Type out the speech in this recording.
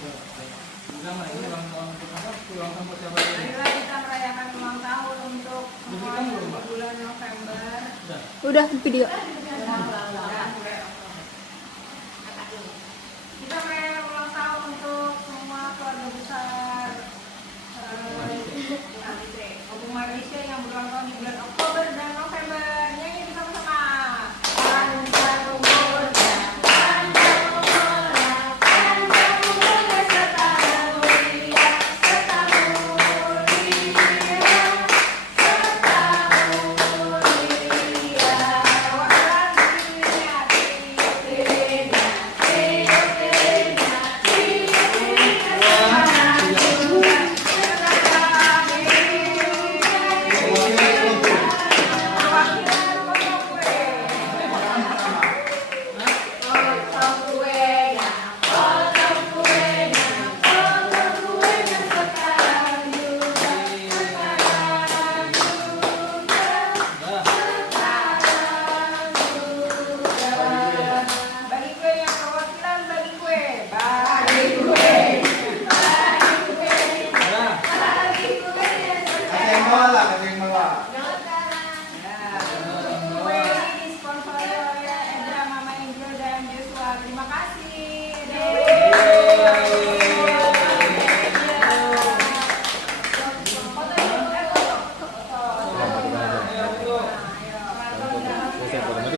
Bilang lah ini ulang tahun untuk apa? Ulang tahun buat siapa? Marilah kita merayakan ulang tahun untuk semuanya di bulan November. Udah video. Kita merayakan